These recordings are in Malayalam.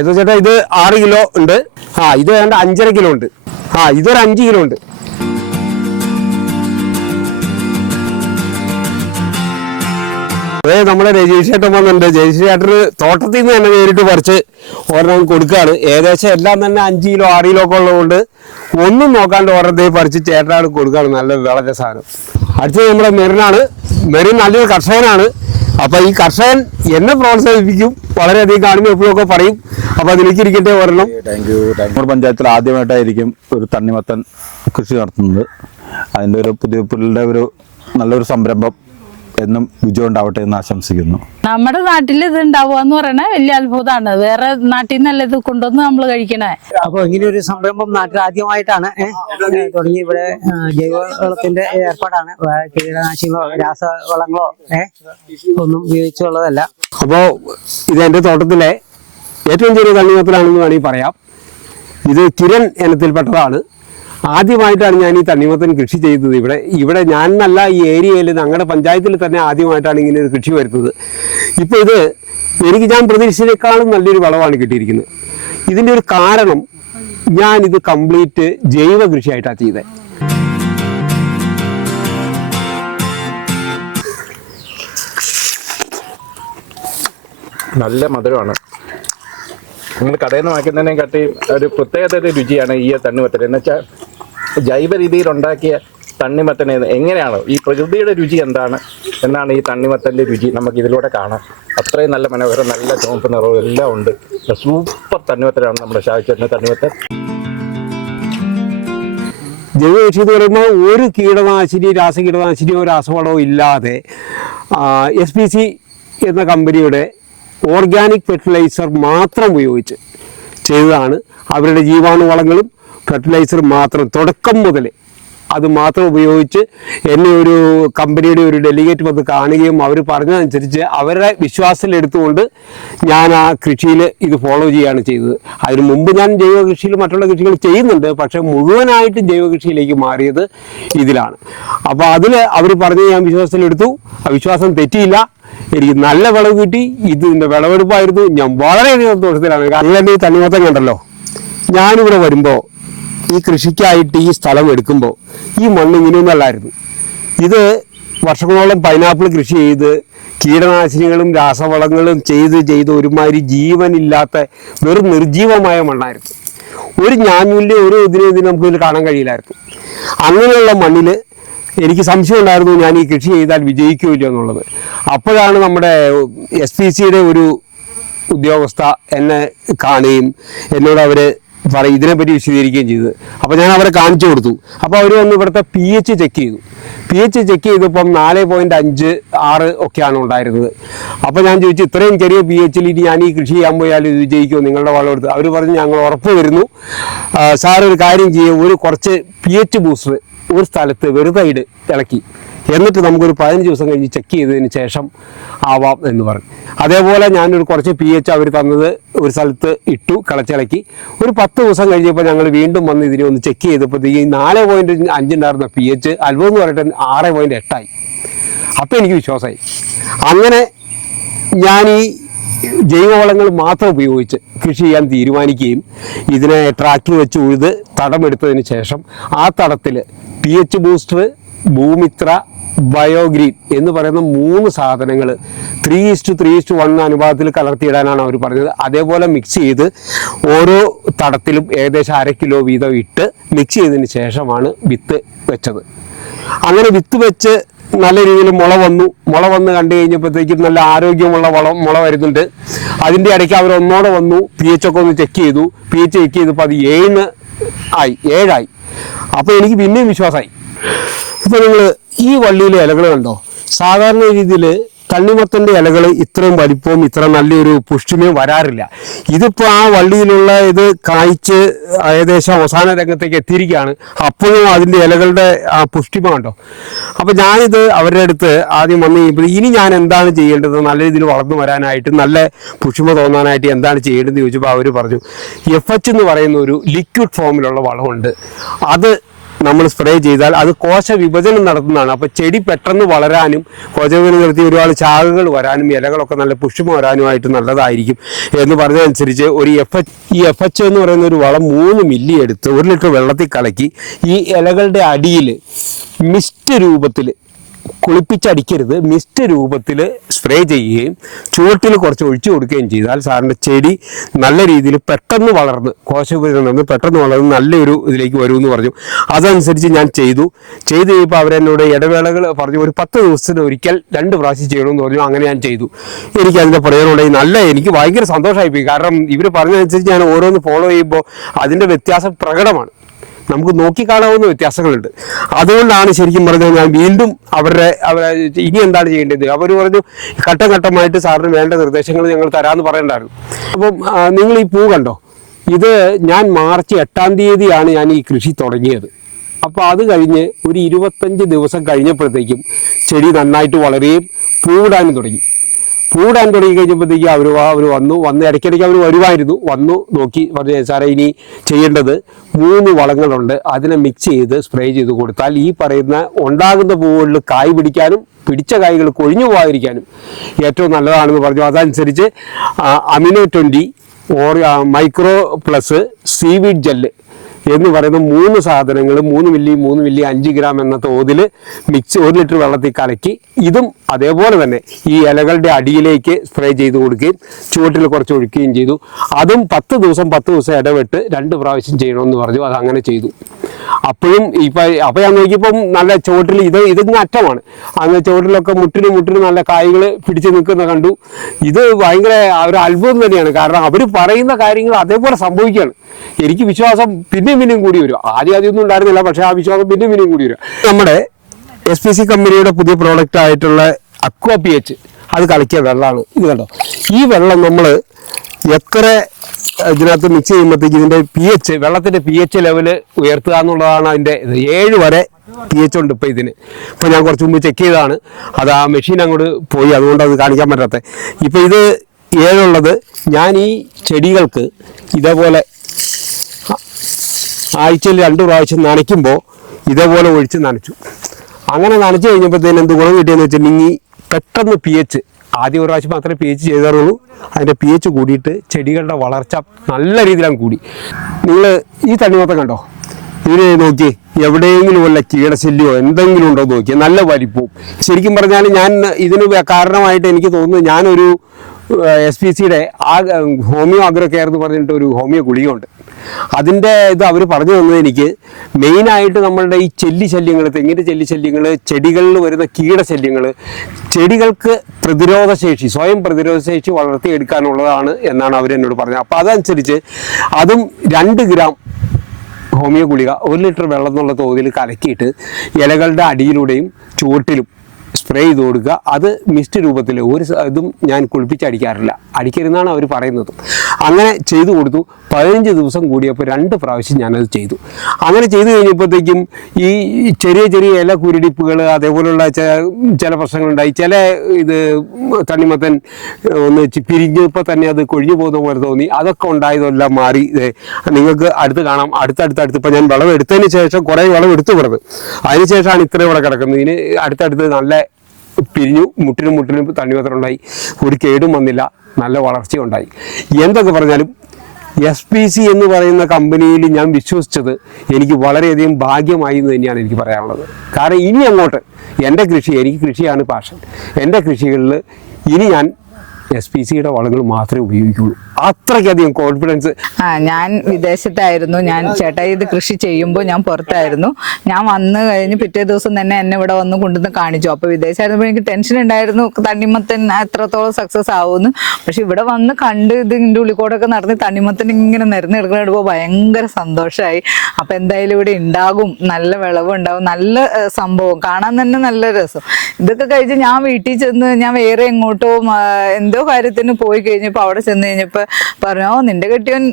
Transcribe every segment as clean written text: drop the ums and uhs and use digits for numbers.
ഇത് ചേട്ടാ ഇത് 6 കിലോ ഉണ്ട്. ഇത് വേണ്ട 5.5 കിലോ ഉണ്ട്. ഇതൊരു 5 കിലോ ഉണ്ട്. നമ്മുടെ രജീഷ് ചേട്ടൻ വന്നിട്ടുണ്ട്. രജീഷ് ചേട്ടന് തോട്ടത്തിൽ നിന്ന് തന്നെ നേരിട്ട് പറിച്ച് ഒരെണ്ണം കൊടുക്കുകയാണ്. ഏകദേശം എല്ലാം തന്നെ 5 കിലോ 6 കിലോ ഒക്കെ ഉള്ളതുകൊണ്ട് ഒന്നും നോക്കാണ്ട് ഒരെണ്ണത്തെ പറിച്ച് ചേട്ടനാണ് കൊടുക്കുകയാണ്. നല്ല വിളഞ്ഞ സാധനം. അടുത്തത് നമ്മുടെ മെറിനാണ്. മെറിൻ നല്ലൊരു കർഷകനാണ്. അപ്പൊ ഈ കർഷകൻ എന്നെ പ്രോത്സാഹിപ്പിക്കും, വളരെയധികം കാണുമ്പോൾ എപ്പോഴൊക്കെ പറയും. അപ്പൊ അതിലേക്ക് ഇരിക്കട്ടെ ഒരെണ്ണം. നമ്മുടെ പഞ്ചായത്തിൽ ആദ്യമായിട്ടായിരിക്കും ഒരു തണ്ണിമത്തൻ കൃഷി നടത്തുന്നത്. അതിൻ്റെ ഒരു പുതിയ ഒരു നല്ലൊരു സംരംഭം എന്നും വിജയം ഉണ്ടാവട്ടെ എന്ന് ആശംസിക്കുന്നു. നമ്മുടെ നാട്ടിൽ ഇത് ഉണ്ടാവുക എന്ന് പറയുന്നത് വലിയ അത്ഭുതമാണ്. വേറെ നാട്ടിൽ നിന്നല്ല ഇത് കൊണ്ടുവന്ന് നമ്മൾ കഴിക്കണേ. അപ്പൊ ഇങ്ങനെ ഒരു സംരംഭം നാട്ടിൽ ആദ്യമായിട്ടാണ് തുടങ്ങി. ഇവിടെ ജൈവവളത്തിന്റെ ഏർപ്പാടാണ്. കീടനാശിനികളോ രാസവളങ്ങളോ ഒന്നും ഉപയോഗിച്ചുള്ളതല്ല. അപ്പോ ഇത് എന്റെ തോട്ടത്തിലെ ഏറ്റവും ചെറിയ തണ്ണിമത്തനാണെന്ന് വേണമെങ്കിൽ പറയാം. ഇത് കിരൺ ഇനത്തിൽപ്പെട്ടതാണ്. ആദ്യമായിട്ടാണ് ഞാൻ ഈ തണ്ണിമത്തൻ കൃഷി ചെയ്തത്. ഇവിടെ ഞാൻ നല്ല ഈ ഏരിയയിൽ ഞങ്ങളുടെ പഞ്ചായത്തിൽ തന്നെ ആദ്യമായിട്ടാണ് ഇങ്ങനെ ഒരു കൃഷി വരുന്നത്. ഇപ്പോൾ ഇത് എനിക്ക് ഞാൻ പ്രതീക്ഷിച്ചതിനേക്കാളും നല്ലൊരു വളമാണ് കിട്ടിയിരിക്കുന്നത്. ഇതിൻ്റെ ഒരു കാരണം ഞാനിത് കംപ്ലീറ്റ് ജൈവ കൃഷിയായിട്ടാണ് ചെയ്തത്. നല്ല മധുരമാണ്. നിങ്ങൾ കടയിൽ നിന്ന് വാങ്ങിക്കുന്നതിനെ കാട്ടി ഒരു പ്രത്യേകത രുചിയാണ് ഈ തണ്ണിമത്തൻ. എന്ന് വെച്ചാൽ ജൈവ രീതിയിൽ ഉണ്ടാക്കിയ തണ്ണിമത്തന് എങ്ങനെയാണ് ഈ പ്രകൃതിയുടെ രുചി എന്താണ് എന്നാണ് ഈ തണ്ണിമത്തൻ്റെ രുചി നമുക്ക് ഇതിലൂടെ കാണാം. അത്രയും നല്ല മനോഹരം, നല്ല ചുവപ്പ് നിറവും എല്ലാം ഉണ്ട്. സൂപ്പർ തണ്ണിമത്തനാണ് നമ്മുടെ ഷാഹിച്ചേട്ടൻ്റെ തണ്ണിമത്തൻ. ജൈവ കൃഷി എന്ന് പറയുമ്പോൾ ഒരു കീടനാശിനി രാസകീടനാശിനിയോ രാസവളമോ ഇല്ലാതെ SPC എന്ന കമ്പനിയുടെ ഓർഗാനിക് ഫെർട്ടിലൈസർ മാത്രം ഉപയോഗിച്ച് ചെയ്തതാണ്. അവരുടെ ജീവാണുവളങ്ങളും ഫെർട്ടിലൈസർ മാത്രം തുടക്കം മുതൽ അത് മാത്രം ഉപയോഗിച്ച് എന്നെ ഒരു കമ്പനിയുടെ ഒരു ഡെലിഗേറ്റ് വന്ന് കാണുകയും അവർ പറഞ്ഞതനുസരിച്ച് അവരുടെ വിശ്വാസത്തിലെടുത്തുകൊണ്ട് ഞാൻ ആ കൃഷിയിൽ ഇത് ഫോളോ ചെയ്യുകയാണ് ചെയ്തത്. അതിനു മുമ്പ് ഞാൻ ജൈവ കൃഷിയിൽ മറ്റുള്ള കൃഷികൾ ചെയ്യുന്നുണ്ട്, പക്ഷേ മുഴുവനായിട്ട് ജൈവ കൃഷിയിലേക്ക് മാറിയത് ഇതിലാണ്. അപ്പോൾ അതിൽ അവർ പറഞ്ഞ് ഞാൻ വിശ്വാസത്തിലെടുത്തു. ആ വിശ്വാസം തെറ്റിയില്ല. എനിക്ക് നല്ല വിളവ് കിട്ടി. ഇതിൻ്റെ വിളവെടുപ്പായിരുന്നു. ഞാൻ വളരെയധികം സന്തോഷത്തിലാണ്. കാരണം എൻ്റെ ഈ തണ്ണിമത്തൻ കണ്ടല്ലോ, ഞാനിവിടെ വരുമ്പോൾ ഈ കൃഷിക്കായിട്ട് ഈ സ്ഥലം എടുക്കുമ്പോൾ ഈ മണ്ണ് ഇങ്ങനെയൊന്നല്ലായിരുന്നു. ഇത് വർഷങ്ങളോളം പൈനാപ്പിൾ കൃഷി ചെയ്ത് കീടനാശിനികളും രാസവളങ്ങളും ചെയ്ത് ഒരുമാതിരി ജീവനില്ലാത്ത വെറും നിർജീവമായ മണ്ണായിരുന്നു. ഒരു ഞാഞ്ഞൂലിൻ്റെ ഒരു ഇതിന് നമുക്കിതിൽ കാണാൻ കഴിയില്ലായിരുന്നു. അങ്ങനെയുള്ള മണ്ണിൽ എനിക്ക് സംശയം ഉണ്ടായിരുന്നു ഞാൻ ഈ കൃഷി ചെയ്താൽ വിജയിക്കുകയില്ല എന്നുള്ളത്. അപ്പോഴാണ് നമ്മുടെ SPCയുടെ ഒരു ഉദ്യോഗസ്ഥ എന്നെ കാണുകയും എന്നോട് അവർ ഇതിനെപ്പറ്റി വിശദീകരിക്കുകയും ചെയ്തത്. അപ്പോൾ ഞാൻ അവരെ കാണിച്ചു കൊടുത്തു. അപ്പോൾ അവർ വന്ന് ഇവിടുത്തെ pH ചെക്ക് ചെയ്തു. pH ചെക്ക് ചെയ്തപ്പം 4.56 ഒക്കെയാണ് ഉണ്ടായിരുന്നത്. അപ്പോൾ ഞാൻ ചോദിച്ചു, ഇത്രയും ചെറിയ pHൽ ഇനി ഞാൻ ഈ കൃഷി ചെയ്യാൻ പോയാൽ ഇത് വിജയിക്കുമോ നിങ്ങളുടെ വളം എടുത്ത്? അവർ പറഞ്ഞു, ഞങ്ങൾ ഉറപ്പ് വരുന്നു സാർ, ഒരു കാര്യം ചെയ്യുക, കുറച്ച് pH ബൂസ്റ്റർ ഒരു സ്ഥലത്ത് വെറുതെ ഇളക്കി എന്നിട്ട് നമുക്കൊരു 15 ദിവസം കഴിഞ്ഞ് ചെക്ക് ചെയ്തതിന് ശേഷം ആവാം എന്ന് പറഞ്ഞു. അതേപോലെ ഞാനൊരു കുറച്ച് pH അവർ തന്നത് ഒരു സ്ഥലത്ത് ഇട്ടു, കളച്ചിളക്കി. ഒരു 10 ദിവസം കഴിഞ്ഞപ്പോൾ ഞങ്ങൾ വീണ്ടും വന്ന് ഇതിനെ ഒന്ന് ചെക്ക് ചെയ്തപ്പോൾ ഈ 4.5 ഉണ്ടായിരുന്ന pH അത്ഭുതം എന്ന് പറഞ്ഞിട്ട് 6.8 ആയി. അപ്പോൾ എനിക്ക് വിശ്വാസമായി. അങ്ങനെ ഞാൻ ഈ ജൈവവളങ്ങൾ മാത്രം ഉപയോഗിച്ച് കൃഷി ചെയ്യാൻ തീരുമാനിക്കുകയും ഇതിനെ ട്രാക്കിൽ വെച്ച് ഉഴുത് തടമെടുത്തതിന് ശേഷം ആ തടത്തിൽ pH ബൂസ്റ്റർ, ഭൂമിത്ര, ബയോഗ്രീൻ എന്ന് പറയുന്ന 3 സാധനങ്ങൾ 3:3:1 അനുപാതത്തിൽ കലർത്തിയിടാനാണ് അവർ പറഞ്ഞത്. അതേപോലെ മിക്സ് ചെയ്ത് ഓരോ തടത്തിലും ഏകദേശം 1/2 കിലോ വീതം ഇട്ട് മിക്സ് ചെയ്തതിന് ശേഷമാണ് വിത്ത് വെച്ചത്. അങ്ങനെ വിത്ത് വെച്ച് നല്ല രീതിയിൽ മുള വന്ന് കണ്ടു കഴിഞ്ഞപ്പോഴത്തേക്കും നല്ല ആരോഗ്യമുള്ള മുള വരുന്നുണ്ട്. അതിൻ്റെ ഇടയ്ക്ക് അവർ ഒന്നോടെ വന്നു pH ഒക്കെ ഒന്ന് ചെക്ക് ചെയ്തു. pH ചെക്ക് ചെയ്തപ്പോൾ അത് 7 ആയി. അപ്പോൾ എനിക്ക് പിന്നെയും വിശ്വാസമായി. ഇപ്പോൾ നിങ്ങൾ ഈ വള്ളിയിലെ ഇലകൾ കണ്ടോ? സാധാരണ രീതിയിൽ തണ്ണിമത്തൻ്റെ ഇലകൾ ഇത്രയും വലിപ്പവും ഇത്ര നല്ലൊരു പുഷ്ടിമയും വരാറില്ല. ഇതിപ്പോൾ ആ വള്ളിയിലുള്ള ഇത് കായ്ച്ച് ഏകദേശം അവസാന രംഗത്തേക്ക് എത്തിയിരിക്കുകയാണ്. അപ്പോഴും അതിൻ്റെ ഇലകളുടെ ആ പുഷ്ടിമ കണ്ടോ? അപ്പോൾ ഞാനിത് അവരുടെ അടുത്ത് ആദ്യം വന്ന് കഴിയുമ്പോൾ ഇനി ഞാൻ എന്താണ് ചെയ്യേണ്ടത്, നല്ല രീതിയിൽ വളർന്നു വരാനായിട്ട് നല്ല പുഷ്ടിമ തോന്നാനായിട്ട് എന്താണ് ചെയ്യേണ്ടതെന്ന് ചോദിച്ചപ്പോൾ അവർ പറഞ്ഞു, FH എന്ന് പറയുന്ന ഒരു ലിക്വിഡ് ഫോമിലുള്ള വളമുണ്ട്, അത് നമ്മൾ സ്പ്രേ ചെയ്താൽ അത് കോശ വിഭജനം നടത്തുന്നതാണ്. അപ്പോൾ ചെടി പെട്ടെന്ന് വളരാനും കോശ വിഭജനം നടത്തി ഒരുപാട് ശാഖകൾ വരാനും ഇലകളൊക്കെ നല്ല പുഷ്പം വരാനുമായിട്ട് നല്ലതായിരിക്കും എന്ന് പറഞ്ഞതനുസരിച്ച് ഈ FH എന്ന് പറയുന്ന ഒരു വളം 3 മില്ലി എടുത്ത് 1 ലിറ്റർ വെള്ളത്തിൽ കലക്കി ഈ ഇലകളുടെ അടിയിൽ മിസ്റ്റ് രൂപത്തിൽ, കുളിപ്പിച്ചടിക്കരുത്, മിസ്റ്റ് രൂപത്തിൽ സ്പ്രേ ചെയ്യുകയും ചുവട്ടിൽ കുറച്ച് ഒഴിച്ചു കൊടുക്കുകയും ചെയ്താൽ സാറിൻ്റെ ചെടി നല്ല രീതിയിൽ പെട്ടെന്ന് വളർന്ന് കോശവിഭജനം നടന്ന് പെട്ടെന്ന് വളർന്ന് നല്ലൊരു ഇതിലേക്ക് വരുമെന്ന് പറഞ്ഞു. അതനുസരിച്ച് ഞാൻ ചെയ്തു കഴിയുമ്പോൾ അവരെന്നോട് ഇടവേളകൾ പറഞ്ഞു, ഒരു 10 ദിവസത്തിന് ഒരിക്കൽ 2 പ്രാവശ്യം ചെയ്യണമെന്ന് പറഞ്ഞു. അങ്ങനെ ഞാൻ ചെയ്തു. എനിക്ക് അതിൻ്റെ പ്രയോജനമുണ്ടായി. എനിക്ക് ഭയങ്കര സന്തോഷമായിപ്പോയി. കാരണം ഇവർ പറഞ്ഞതനുസരിച്ച് ഞാൻ ഓരോന്ന് ഫോളോ ചെയ്യുമ്പോൾ അതിൻ്റെ വ്യത്യാസം പ്രകടമാണ്. നമുക്ക് നോക്കിക്കാണാവുന്ന വ്യത്യാസങ്ങളുണ്ട്. അതുകൊണ്ടാണ് ശരിക്കും പറഞ്ഞാൽ ഞാൻ വീണ്ടും അവരെ ഇനി എന്താണ് ചെയ്യേണ്ടത് അവർ പറഞ്ഞു, ഘട്ടം ഘട്ടമായിട്ട് സാറിന് വേണ്ട നിർദ്ദേശങ്ങൾ ഞങ്ങൾ തരാമെന്ന് പറയണ്ടായിരുന്നു. അപ്പം നിങ്ങൾ ഈ പൂ കണ്ടോ, ഇത് ഞാൻ മാർച്ച് 8-ാം തീയതിയാണ് ഞാൻ ഈ കൃഷി തുടങ്ങിയത്. അപ്പോൾ അത് കഴിഞ്ഞ് ഒരു 25 ദിവസം കഴിഞ്ഞപ്പോഴത്തേക്കും ചെടി നന്നായിട്ട് വളരുകയും പൂവിടാനും തുടങ്ങി കഴിഞ്ഞപ്പോഴത്തേക്ക് അവർ വന്ന് ഇടയ്ക്കിടയ്ക്ക് അവർ വരുമായിരുന്നു. വന്നു നോക്കി പറഞ്ഞു, സാറേ ഇനി ചെയ്യേണ്ടത് 3 വളങ്ങളുണ്ട്, അതിനെ മിക്സ് ചെയ്ത് സ്പ്രേ ചെയ്ത് കൊടുത്താൽ ഈ പറയുന്ന ഉണ്ടാകുന്ന പൂവുകളിൽ കായ് പിടിക്കാനും പിടിച്ച കായ്കൾ കൊഴിഞ്ഞു പോകാതിരിക്കാനും ഏറ്റവും നല്ലതാണെന്ന് പറഞ്ഞു. അതനുസരിച്ച് amino 20 micro plus seaweed gel എന്ന് പറയുന്ന 3 സാധനങ്ങൾ 3 മില്ലി 5 ഗ്രാം എന്ന തോതിൽ മിക്സ് 1 ലിറ്റർ വെള്ളത്തിൽ കലക്കി ഇതും അതേപോലെ തന്നെ ഈ ഇലകളുടെ അടിയിലേക്ക് സ്പ്രേ ചെയ്ത് കൊടുക്കുകയും ചുവട്ടിൽ കുറച്ച് ഒഴിക്കുകയും ചെയ്തു. അതും 10 ദിവസം ഇടവിട്ട് 2 പ്രാവശ്യം ചെയ്യണമെന്ന് പറഞ്ഞു. അത് അങ്ങനെ ചെയ്തു. അപ്പോഴും അപ്പോൾ ഞാൻ നോക്കിയപ്പം നല്ല ചുവട്ടിൽ ഇതിങ്ങ് അറ്റമാണ്. അങ്ങനെ ചുവട്ടിലൊക്കെ മുട്ടിന് നല്ല കായ്കൾ പിടിച്ച് നിൽക്കുന്ന കണ്ടു. ഇത് ഭയങ്കര ഒരു അത്ഭുതം തന്നെയാണ്. കാരണം അവർ പറയുന്ന കാര്യങ്ങൾ അതേപോലെ സംഭവിക്കുകയാണ്. എനിക്ക് വിശ്വാസം പിന്നെയും കൂടി വരും. ആദ്യമൊന്നും ഉണ്ടായിരുന്നില്ല, പക്ഷേ ആ വിശ്വാസം പിന്നെയും കൂടി വരും. നമ്മുടെ SPC കമ്പനിയുടെ പുതിയ പ്രോഡക്റ്റ് ആയിട്ടുള്ള അക്വാ PH അത് കലക്കിയ വെള്ളമാണ്. ഇത് കണ്ടോ, ഈ വെള്ളം നമ്മൾ എത്ര ഇതിനകത്ത് മിക്സ് ചെയ്യുമ്പോഴത്തേക്ക് ഇതിൻ്റെ വെള്ളത്തിൻ്റെ pH ലെവൽ ഉയർത്തുക എന്നുള്ളതാണ് അതിൻ്റെ ഇത്. 7 വരെ pH ഉണ്ട് ഇപ്പോൾ ഇതിന്. ഇപ്പോൾ ഞാൻ കുറച്ച് മുമ്പ് ചെക്ക് ചെയ്തതാണ്. അത് ആ മെഷീൻ അങ്ങോട്ട് പോയി, അതുകൊണ്ട് അത് കാണിക്കാൻ പറ്റാത്ത. ഇപ്പോൾ ഇത് 7 ഉള്ളത് ഞാൻ ഈ ചെടികൾക്ക് ഇതേപോലെ ആഴ്ചയിൽ 2 പ്രാവശ്യം നനയ്ക്കുമ്പോൾ ഇതേപോലെ ഒഴിച്ച് നനച്ചു. അങ്ങനെ നനച്ചു കഴിഞ്ഞപ്പോഴത്തേന് എന്ത് ഗുണം കിട്ടിയെന്ന് വെച്ചിട്ടുണ്ടെങ്കിൽ പെട്ടെന്ന് pH, ആദ്യം 1 പ്രാവശ്യം മാത്രമേ pH ചെയ്താറുള്ളൂ, അതിൻ്റെ pH കൂടിയിട്ട് ചെടികളുടെ വളർച്ച നല്ല രീതിയിലാണ് കൂടി. നിങ്ങൾ ഈ തണ്ണിമത്തം കണ്ടോ, ഇതിന് നോക്കി എവിടെയെങ്കിലും വല്ല കീടശല്യമോ എന്തെങ്കിലും ഉണ്ടോ എന്ന് നോക്കിയാൽ നല്ല വലിപ്പവും. ശരിക്കും പറഞ്ഞാൽ ഞാൻ ഇതിന് കാരണമായിട്ട് എനിക്ക് തോന്നുന്നു, ഞാനൊരു SPCയുടെ ഹോമിയോ അഗ്രോ കെയർ എന്ന് പറഞ്ഞിട്ട് ഒരു ഹോമിയോ ഗുളികയുണ്ട്. അതിൻ്റെ ഇത് അവർ പറഞ്ഞു തന്നത് എനിക്ക് മെയിനായിട്ട് നമ്മളുടെ ഈ ശല്യങ്ങൾ, തെങ്ങിൻ്റെ ശല്യങ്ങൾ, ചെടികളിൽ വരുന്ന കീടശല്യങ്ങൾ, ചെടികൾക്ക് പ്രതിരോധശേഷി, സ്വയം പ്രതിരോധശേഷി വളർത്തിയെടുക്കാനുള്ളതാണ് എന്നാണ് അവരെന്നോട് പറഞ്ഞത്. അപ്പോൾ അതനുസരിച്ച് അതും 2 ഗ്രാം ഹോമിയോ ഗുളിക 1 ലിറ്റർ വെള്ളം എന്നുള്ള തോതിൽ കലക്കിയിട്ട് ഇലകളുടെ അടിയിലൂടെയും ചുവട്ടിലും സ്പ്രേ ചെയ്ത് കൊടുക്കുക. അത് മിസ്റ്റ് രൂപത്തിൽ ഇതും ഞാൻ കുളിപ്പിച്ചടിക്കാറില്ല, അടിക്കരുതെന്നാണ് അവർ പറയുന്നത്. അങ്ങനെ ചെയ്തു കൊടുത്തു. 15 ദിവസം കൂടിയപ്പോൾ 2 പ്രാവശ്യം ഞാനത് ചെയ്തു. അങ്ങനെ ചെയ്തു കഴിഞ്ഞപ്പോഴത്തേക്കും ഈ ചെറിയ ഇല കുരുടിപ്പുകൾ അതേപോലെയുള്ള ചില പ്രശ്നങ്ങളുണ്ടായി. ചില ഇത് തണ്ണിമത്തൻ ഒന്ന് പിരിഞ്ഞപ്പോൾ തന്നെ അത് കൊഴിഞ്ഞു പോകുന്ന പോലെ തോന്നി. അതൊക്കെ ഉണ്ടായതെല്ലാം മാറി. നിങ്ങൾക്ക് അടുത്ത് കാണാം, അടുത്തടുത്ത് ഇപ്പം ഞാൻ വിളവ് എടുത്തതിന് ശേഷം കുറേ വിളവ് എടുത്തു കൊടുത്ത് അതിനുശേഷമാണ് ഇത്രയും ഇവിടെ കിടക്കുന്നത്. ഇതിന് അടുത്തടുത്ത് നല്ല പിരിഞ്ഞു, മുട്ടിനും തണ്ണിമത്തൻ ഉണ്ടായി. ഒരു കേടും വന്നില്ല, നല്ല വളർച്ചയുണ്ടായി. എന്തൊക്കെ പറഞ്ഞാലും SPC എന്ന് പറയുന്ന കമ്പനിയിൽ ഞാൻ വിശ്വസിച്ചത് എനിക്ക് വളരെയധികം ഭാഗ്യമായി എന്ന് തന്നെയാണ് എനിക്ക് പറയാനുള്ളത്. കാരണം ഇനി അങ്ങോട്ട് എൻ്റെ എനിക്ക് കൃഷിയാണ് പാഷൻ. എൻ്റെ കൃഷികളിൽ ഇനി ഞാൻ SPCയുടെ വളങ്ങൾ മാത്രമേ ഉപയോഗിക്കുള്ളൂ. അത്രയ്ക്കധികം കോൺഫിഡൻസ്. ഞാൻ വിദേശത്തായിരുന്നു. ഞാൻ ചേട്ടാ ഇത് കൃഷി ചെയ്യുമ്പോൾ ഞാൻ പുറത്തായിരുന്നു. ഞാൻ വന്നു കഴിഞ്ഞ് പിറ്റേ ദിവസം തന്നെ എന്നെ ഇവിടെ വന്ന് കൊണ്ടുവന്ന് കാണിച്ചു. അപ്പോൾ വിദേശമായിരുന്നപ്പോൾ എനിക്ക് ടെൻഷൻ ഉണ്ടായിരുന്നു, തണ്ണിമത്തൻ എത്രത്തോളം സക്സസ് ആവുമെന്ന്. പക്ഷെ ഇവിടെ വന്ന് കണ്ട് ഇതിൻ്റെ ഉള്ളിക്കൂടൊക്കെ നടന്ന് തണ്ണിമത്തൻ ഇങ്ങനെ നിരന്ന് എടുക്കുമ്പോൾ ഭയങ്കര സന്തോഷമായി. അപ്പം എന്തായാലും ഇവിടെ ഉണ്ടാകും, നല്ല വിളവ് ഉണ്ടാകും, നല്ല സംഭവം കാണാൻ തന്നെ നല്ല രസം. ഇതൊക്കെ കഴിച്ച് ഞാൻ വീട്ടിൽ ചെന്ന് ഞാൻ വേറെ എങ്ങോട്ടോ എന്തോ കാര്യത്തിന് പോയി കഴിഞ്ഞപ്പോ അവിടെ ചെന്ന് കഴിഞ്ഞപ്പോ പറഞ്ഞു, നിന്റെ കെട്ടിയവൻ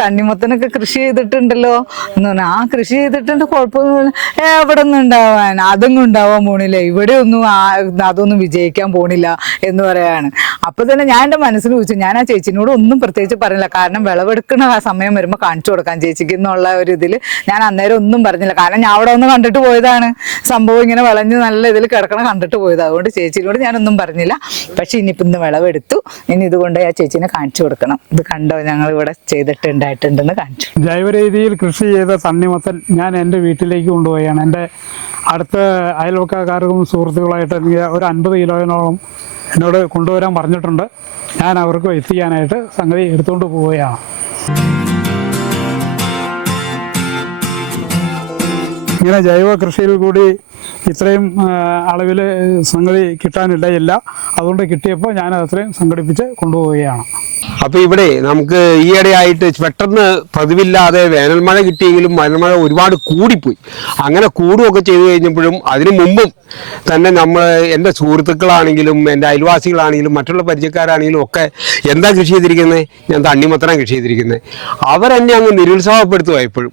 തണ്ണിമത്തനൊക്കെ കൃഷി ചെയ്തിട്ടുണ്ടല്ലോ എന്ന് പറഞ്ഞു. ആ കൃഷി ചെയ്തിട്ടുണ്ട്, കുഴപ്പമൊന്നുമില്ല. എവിടെ നിന്ന് ഉണ്ടാവാൻ, അതൊന്നും ഉണ്ടാവാൻ പോണില്ല, ഇവിടെ ഒന്നും അതൊന്നും വിജയിക്കാൻ പോണില്ല എന്ന് പറയാണ്. അപ്പൊ തന്നെ ഞാൻ എൻ്റെ മനസ്സിൽ ചോദിച്ചു, ഞാൻ ആ ചേച്ചിനോട് ഒന്നും പ്രത്യേകിച്ച് പറഞ്ഞില്ല. കാരണം വിളവെടുക്കണ ആ സമയം വരുമ്പോൾ കാണിച്ചു കൊടുക്കാൻ ചേച്ചിക്ക് എന്നുള്ള ഒരു ഇതിൽ ഞാൻ അന്നേരം ഒന്നും പറഞ്ഞില്ല. കാരണം ഞാൻ അവിടെ ഒന്ന് കണ്ടിട്ട് പോയതാണ്, സംഭവം ഇങ്ങനെ വിളഞ്ഞ് നല്ല ഇതിൽ കിടക്കണം കണ്ടിട്ട് പോയത്. അതുകൊണ്ട് ചേച്ചിനോട് ഞാനൊന്നും പറഞ്ഞില്ല. പക്ഷെ ഇനിയിപ്പോൾ ഇന്ന് വിളവെടുത്തു, ഇനി ഇതുകൊണ്ട് ആ ചേച്ചീനെ കാണിച്ചു കൊടുക്കണം. ഇത് കണ്ടോ, ഞങ്ങൾ ഇവിടെ ചെയ്തിട്ടുണ്ടായിട്ടുണ്ടെന്ന് കാണിച്ചു. ജൈവ രീതിയിൽ കൃഷി ചെയ്ത തണ്ണിമത്തൻ ഞാൻ എൻ്റെ വീട്ടിലേക്ക് കൊണ്ടുപോയാണ്. എൻ്റെ അടുത്ത അയൽവക്കക്കാർക്കും സുഹൃത്തുക്കളായിട്ട് എനിക്ക് ഒരു 50 കിലോയോളം എന്നോട് കൊണ്ടുവരാൻ പറഞ്ഞിട്ടുണ്ട്. ഞാൻ അവർക്ക് എത്തിക്കാനായിട്ട് സംഗതി എടുത്തുകൊണ്ട് പോവുകയാണ്. ഇങ്ങനെ ജൈവ കൃഷിയിൽ കൂടി ഇത്രയും അളവിൽ സംഗതി കിട്ടാനിടയില്ല. അതുകൊണ്ട് കിട്ടിയപ്പോൾ ഞാൻ അത്രയും സംഘടിപ്പിച്ച് കൊണ്ടുപോവുകയാണ്. അപ്പോൾ ഇവിടെ നമുക്ക് ഈയിടെയായിട്ട് പെട്ടെന്ന് പതിവില്ലാതെ വേനൽമഴ കിട്ടിയെങ്കിലും വേനൽമഴ ഒരുപാട് കൂടിപ്പോയി. അങ്ങനെ കൂടുകയൊക്കെ ചെയ്തു കഴിഞ്ഞപ്പോഴും അതിനു മുമ്പും തന്നെ എൻ്റെ സുഹൃത്തുക്കളാണെങ്കിലും എൻ്റെ അയൽവാസികളാണെങ്കിലും മറ്റുള്ള പരിചയക്കാരാണെങ്കിലും ഒക്കെ എന്താ കൃഷി ചെയ്തിരിക്കുന്നത്? ഞാൻ തണ്ണിമത്തനാണ് കൃഷി ചെയ്തിരിക്കുന്നത്. അവരെന്നെ അങ്ങ് നിരുത്സാഹപ്പെടുത്തുക എപ്പോഴും.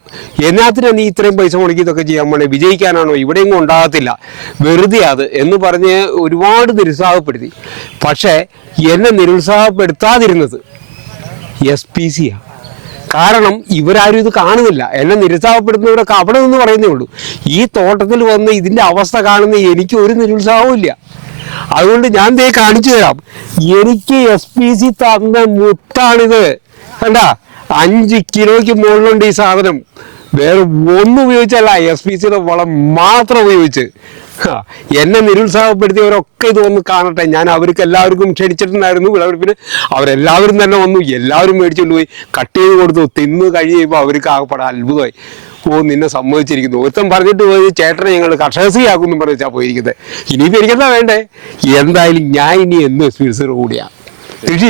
എന്നാത്തിനാണ് നീ ഇത്രയും പൈസ മുടക്കി ഇതൊക്കെ ചെയ്യാൻ പോണേ? വിജയിക്കാനാണോ? ഇവിടെയൊന്നും ഉണ്ടാകത്തില്ല, വെറുതെ അത് എന്ന് പറഞ്ഞ് ഒരുപാട് നിരുത്സാഹപ്പെടുത്തി. പക്ഷേ എന്നെ നിരുത്സാഹപ്പെടുത്താതിരുന്നത് SPCയാണ്. കാരണം ഇവരാരും ഇത് കാണുന്നില്ല. എന്നെ നിരുത്സാഹപ്പെടുത്തുന്നവരൊക്കെ അവിടെ നിന്ന് പറയുന്നേ ഉള്ളൂ. ഈ തോട്ടത്തിൽ വന്ന് ഇതിൻ്റെ അവസ്ഥ കാണുന്ന എനിക്ക് ഒരു നിരുത്സാഹവും ഇല്ല. അതുകൊണ്ട് ഞാൻ ദേ കാണിച്ചു തരാം. എനിക്ക് SPC തന്ന മുത്താണിത്. കണ്ട, 5 കിലോയ്ക്ക് മുകളിലുണ്ട് ഈ സാധനം. വേറെ ഒന്നും ഉപയോഗിച്ചല്ല, SPCയുടെ വളം മാത്രം ഉപയോഗിച്ച്. എന്നെ നിരുത്സാഹപ്പെടുത്തിയവരൊക്കെ ഇത് വന്ന് കാണട്ടെ. ഞാൻ അവർക്ക് എല്ലാവർക്കും ക്ഷണിച്ചിട്ടുണ്ടായിരുന്നു വിളവെടുപ്പിന്. അവരെല്ലാവരും തന്നെ വന്നു, എല്ലാവരും മേടിച്ചുകൊണ്ട് പോയി കട്ട് ചെയ്ത് കൊടുത്തു. തിന്ന് കഴിയുമ്പോൾ അവർക്ക് ആകപ്പെടാൻ അത്ഭുതമായി. നിന്നെ സമ്മതിച്ചിരിക്കുന്നു. ഒരുത്തം പറഞ്ഞിട്ട് പോയി, ചേട്ടനെ ഞങ്ങൾ കർഷകശ്രീയാക്കും എന്ന് പറഞ്ഞാൽ പോയിരിക്കുന്നത്. ഇനിയിപ്പോൾ എനിക്കെന്താ വേണ്ടേ? എന്തായാലും ഞാൻ ഇനി എന്നും SPCയുടെ കൂടിയാണ്. കൃഷി